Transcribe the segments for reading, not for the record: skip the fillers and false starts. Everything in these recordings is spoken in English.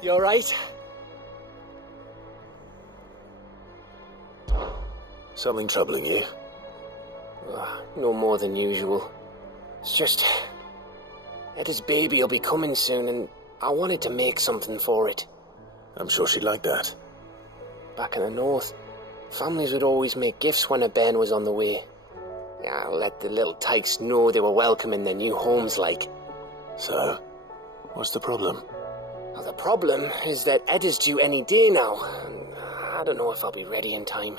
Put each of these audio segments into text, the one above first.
You alright? Something troubling you? No more than usual. It's just... Etta's baby will be coming soon, and I wanted to make something for it. I'm sure she'd like that. Back in the north, families would always make gifts when a bairn was on the way. Yeah, let the little tykes know they were welcome in their new homes, like. So, what's the problem? Well, the problem is that Etta's due any day now, and I don't know if I'll be ready in time.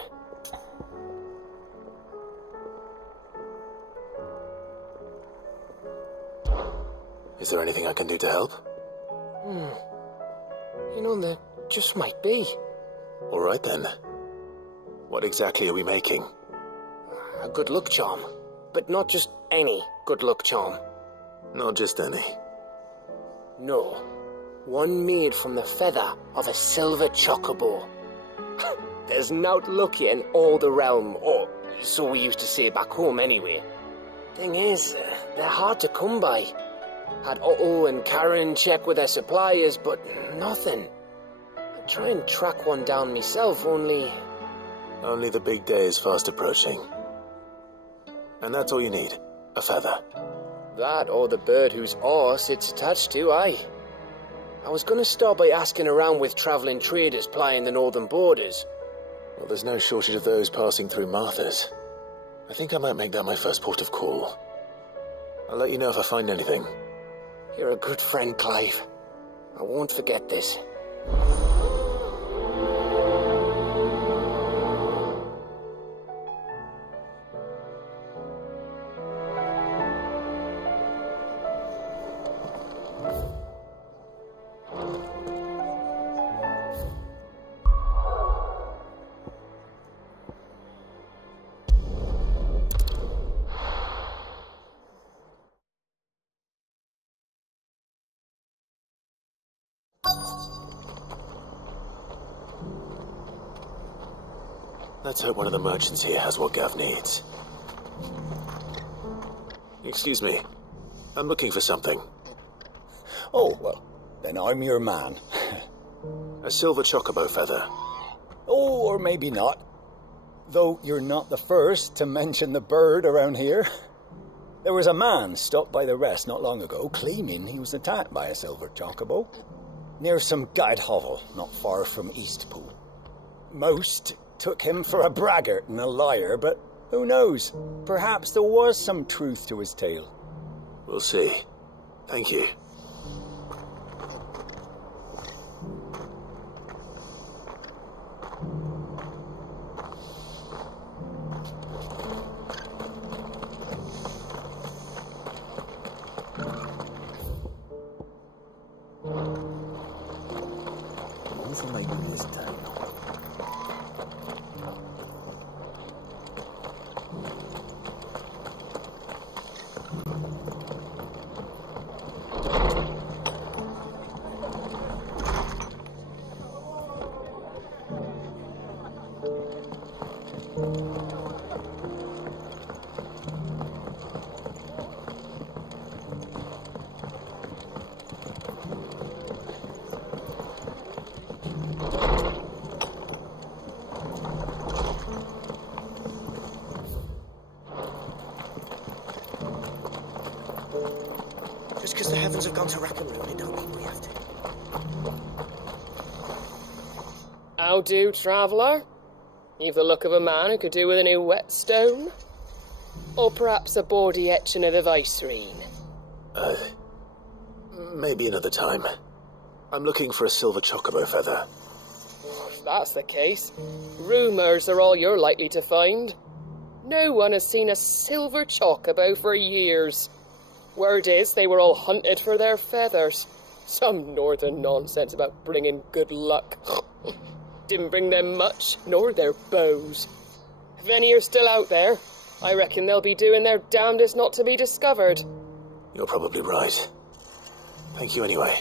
Is there anything I can do to help? You know, there just might be. All right then. What exactly are we making? A good luck charm, but not just any good luck charm. Not just any. No. One made from the feather of a silver chocobo. There's nowt luckier in all the realm, or so we used to say back home anyway. Thing is, they're hard to come by. Had Otto and Karen check with their suppliers, but nothing. I try and track one down myself, only... Only the big day is fast approaching. And that's all you need, a feather. That or the bird whose horse it's attached to, aye. I was going to start by asking around with travelling traders plying the northern borders. Well, there's no shortage of those passing through Martha's. I think I might make that my first port of call. I'll let you know if I find anything. You're a good friend, Clive. I won't forget this. Let's hope one of the merchants here has what GAV needs. Excuse me. I'm looking for something. Oh, well, then I'm your man. A silver chocobo feather. Oh, or maybe not. Though you're not the first to mention the bird around here. There was a man stopped by the rest not long ago claiming he was attacked by a silver chocobo near some gad hovel not far from Eastpool. Most took him for a braggart and a liar, but who knows? Perhaps there was some truth to his tale. We'll see. Thank you. Anything I do this time. Just because the heavens have gone to rack and ruin, it don't mean we have to. How do, traveller? You've the look of a man who could do with a new whetstone. Or perhaps a bawdy etching of the Viceroy. Maybe another time. I'm looking for a silver chocobo feather. If that's the case, rumours are all you're likely to find. No one has seen a silver chocobo for years. Word is they were all hunted for their feathers. Some northern nonsense about bringing good luck. Didn't bring them much, nor their bows. If any are still out there, I reckon they'll be doing their damnedest not to be discovered. You're probably right. Thank you anyway.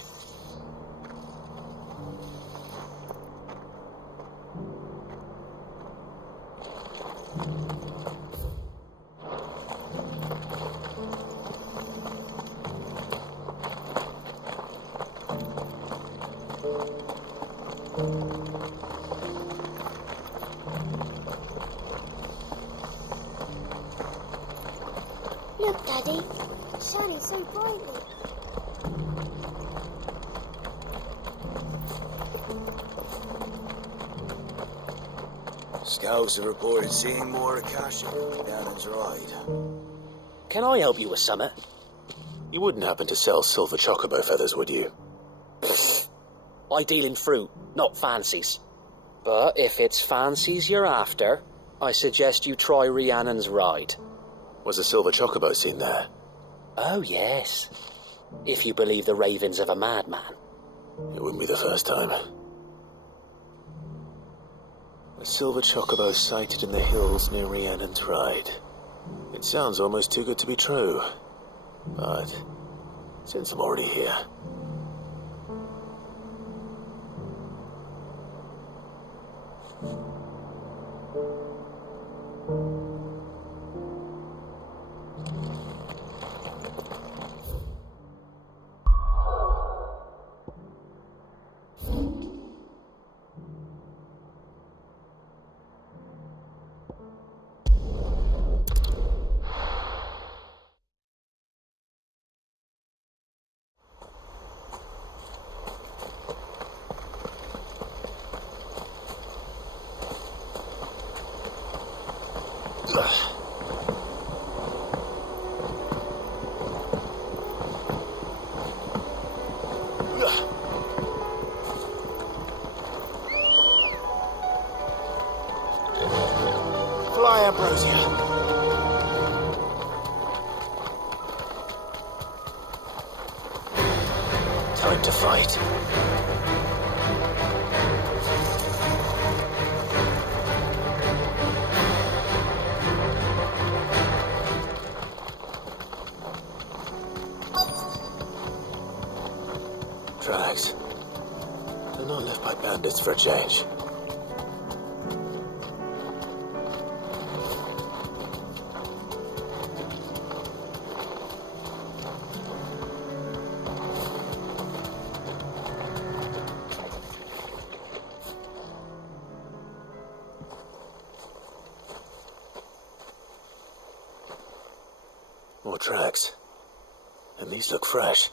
Look, Daddy. It's shining so brightly. Scouts have reported seeing more Akasha. Gannon's right. Can I help you with something? You wouldn't happen to sell silver chocobo feathers, would you? I deal in fruit, not fancies. But if it's fancies you're after, I suggest you try Rhiannon's ride. Was a silver chocobo seen there? Oh, yes. If you believe the ravings of a madman. It wouldn't be the first time. A silver chocobo sighted in the hills near Rhiannon's ride. It sounds almost too good to be true. But since I'm already here... Fly, Ambrosia. Time to fight. Tracks. They're not left by bandits for a change. More tracks. And these look fresh.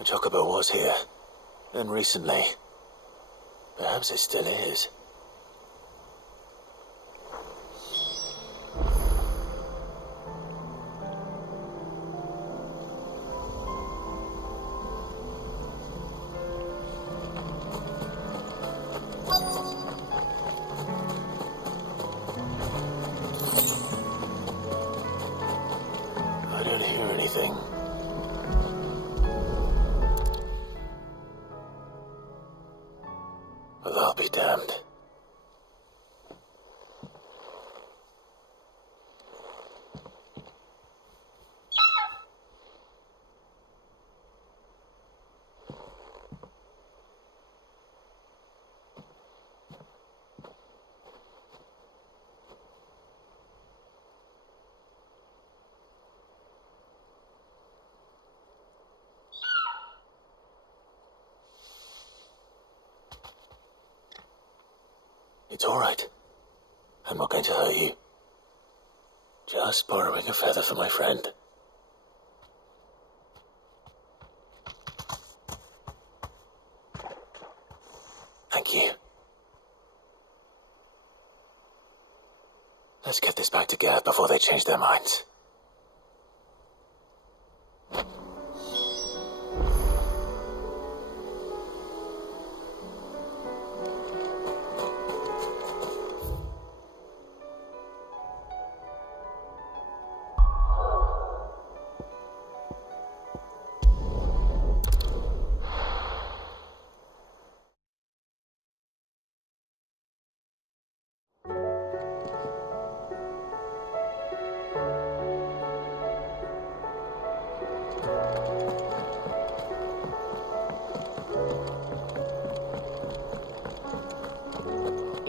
A chocobo was here. And recently. Perhaps it still is. I don't hear anything. Well, I'll be damned. It's all right. I'm not going to hurt you. Just borrowing a feather for my friend. Thank you. Let's get this back to GAV before they change their minds.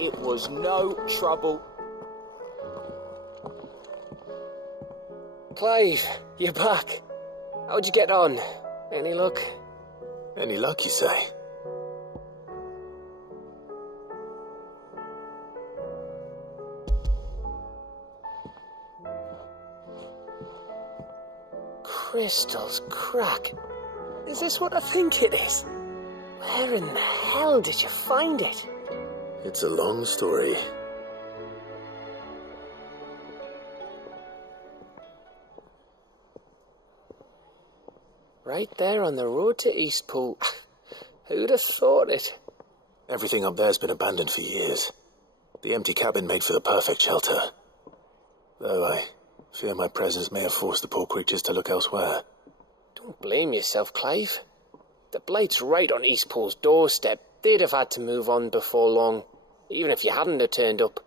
It was no trouble. Clive, you're back. How'd you get on? Any luck? Any luck, you say? Crystals crack. Is this what I think it is? Where in the hell did you find it? It's a long story. Right there on the road to Eastpool. Who'd have thought it? Everything up there's been abandoned for years. The empty cabin made for the perfect shelter. Though I fear my presence may have forced the poor creatures to look elsewhere. Don't blame yourself, Clive. The Blight's right on Eastpool's doorstep. They'd have had to move on before long, even if you hadn't have turned up.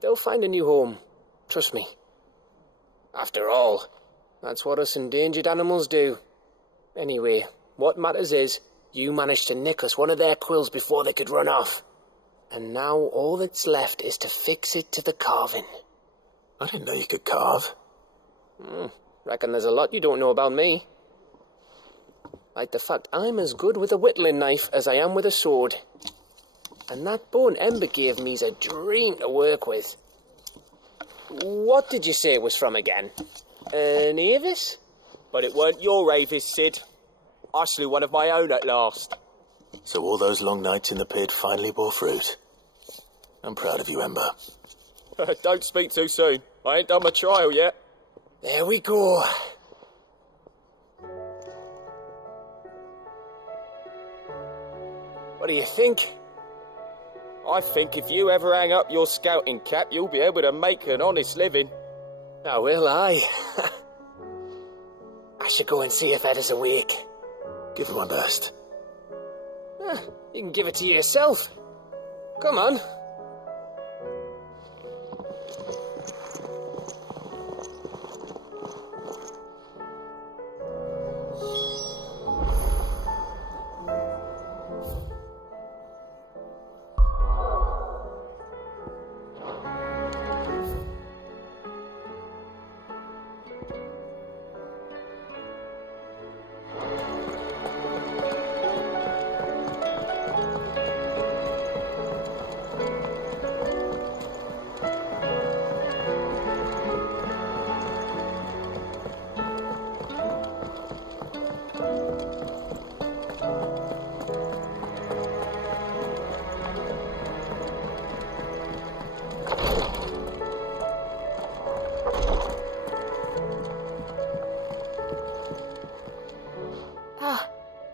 They'll find a new home. Trust me. After all, that's what us endangered animals do. Anyway, what matters is, you managed to nick us one of their quills before they could run off. And now all that's left is to fix it to the carving. I didn't know you could carve. Reckon there's a lot you don't know about me. Like the fact I'm as good with a whittling knife as I am with a sword. And that bone Ember gave me's a dream to work with. What did you say it was from again? An Avis? But it weren't your Avis, Sid. I slew one of my own at last. So all those long nights in the pit finally bore fruit. I'm proud of you, Ember. Don't speak too soon. I ain't done my trial yet. There we go. What do you think? I think if you ever hang up your scouting cap, you'll be able to make an honest living. Oh, will I? I should go and see if Ed is awake. Give it my best. You can give it to yourself. Come on.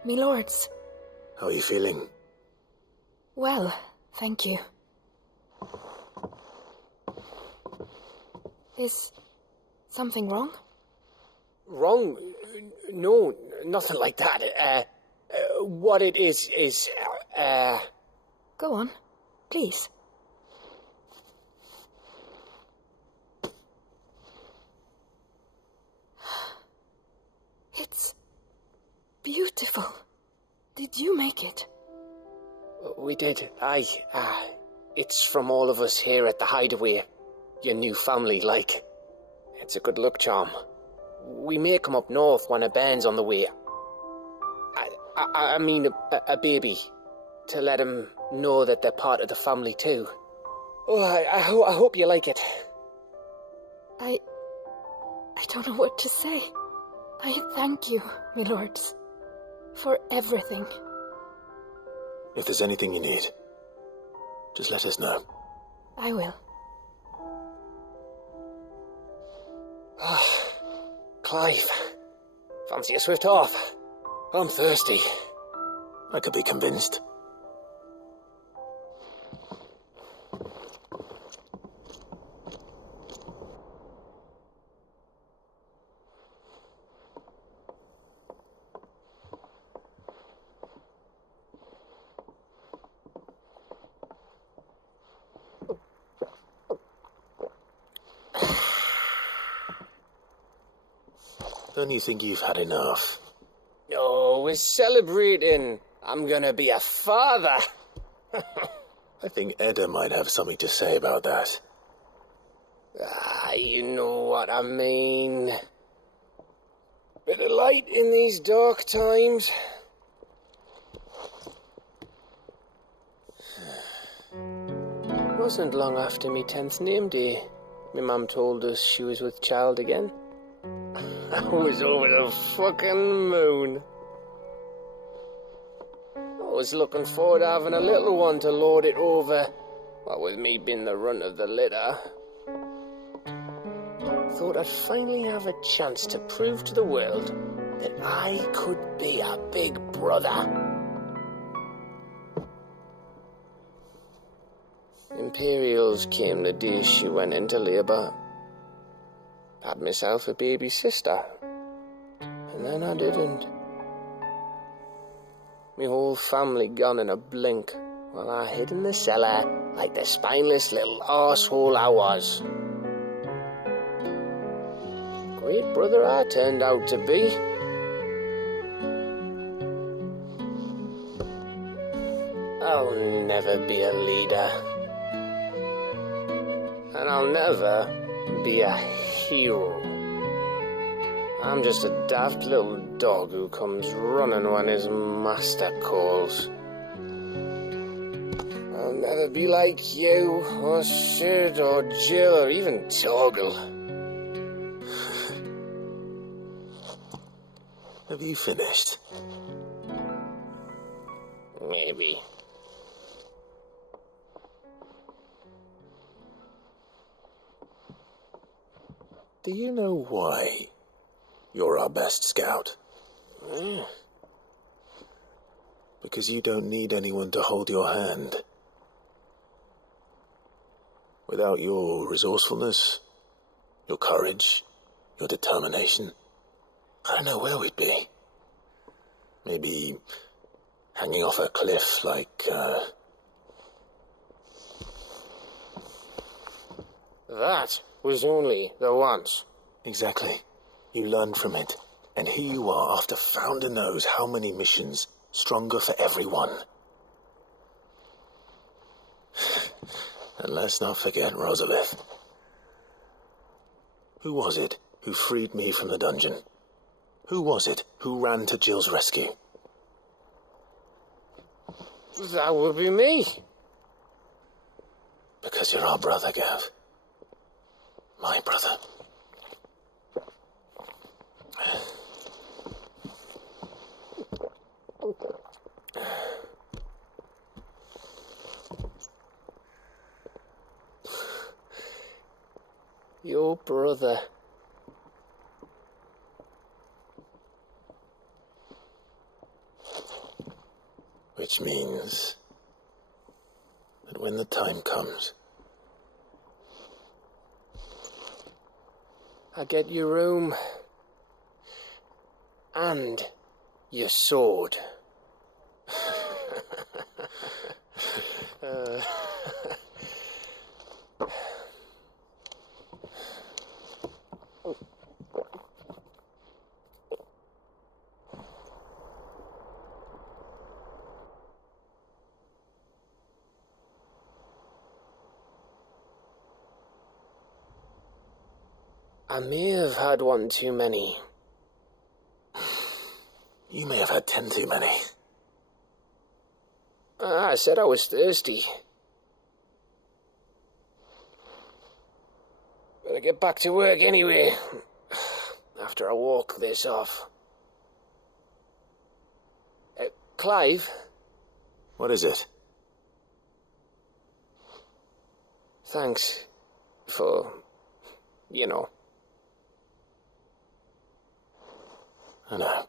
Me lords. How are you feeling? Well, thank you. Is something wrong? Wrong? No, nothing like that. What it is... Go on, please. It's beautiful. Did you make it? We did. Aye. It's from all of us here at the Hideaway. Your new family, like. It's a good luck charm. We may come up north when a bairn's on the way. I mean a baby. To let him know that they're part of the family too. Oh, I hope you like it. I don't know what to say. I thank you, my lords, for everything. If there's anything you need, just let us know. I will. Clive, fancy a swift off? I'm thirsty. I could be convinced. Don't you think you've had enough? Oh, we're celebrating. I'm gonna be a father. I think Edda might have something to say about that. You know what I mean. Bit of light in these dark times. Wasn't long after me 10th name day. My mum told us she was with child again. I was over the fucking moon. I was looking forward to having a little one to lord it over, what with me being the runt of the litter. Thought I'd finally have a chance to prove to the world that I could be a big brother. Imperials came the day she went into labour. Had myself a baby sister, and then I didn't. Me whole family gone in a blink, while I hid in the cellar like the spineless little arsehole I was. Great brother I turned out to be. I'll never be a leader. And I'll never be a hero. I'm just a daft little dog who comes running when his master calls. I'll never be like you, or Sid, or Jill, or even Torgal. Have you finished? Maybe. Do you know why you're our best scout? Because you don't need anyone to hold your hand. Without your resourcefulness, your courage, your determination, I don't know where we'd be. Maybe hanging off a cliff like, That was only the once. Exactly. You learned from it. And here you are after founder knows how many missions, stronger for everyone. And let's not forget Rosalith. Who was it who freed me from the dungeon? Who was it who ran to Jill's rescue? That would be me. Because you're our brother, Gav. My brother. Your brother. Which means that when the time comes, I get your room. And your sword. I may have had one too many. you may have had 10 too many. I said I was thirsty. Better get back to work anyway, after I walk this off. Clive? What is it? Thanks for, you know. I know.